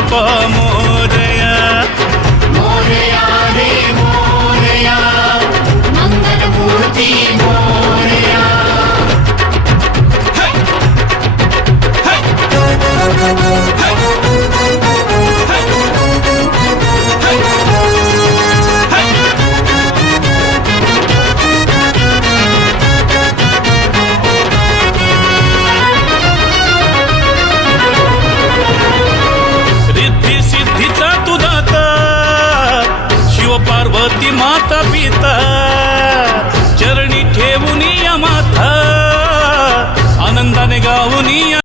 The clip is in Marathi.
गणपती धरती माता पिता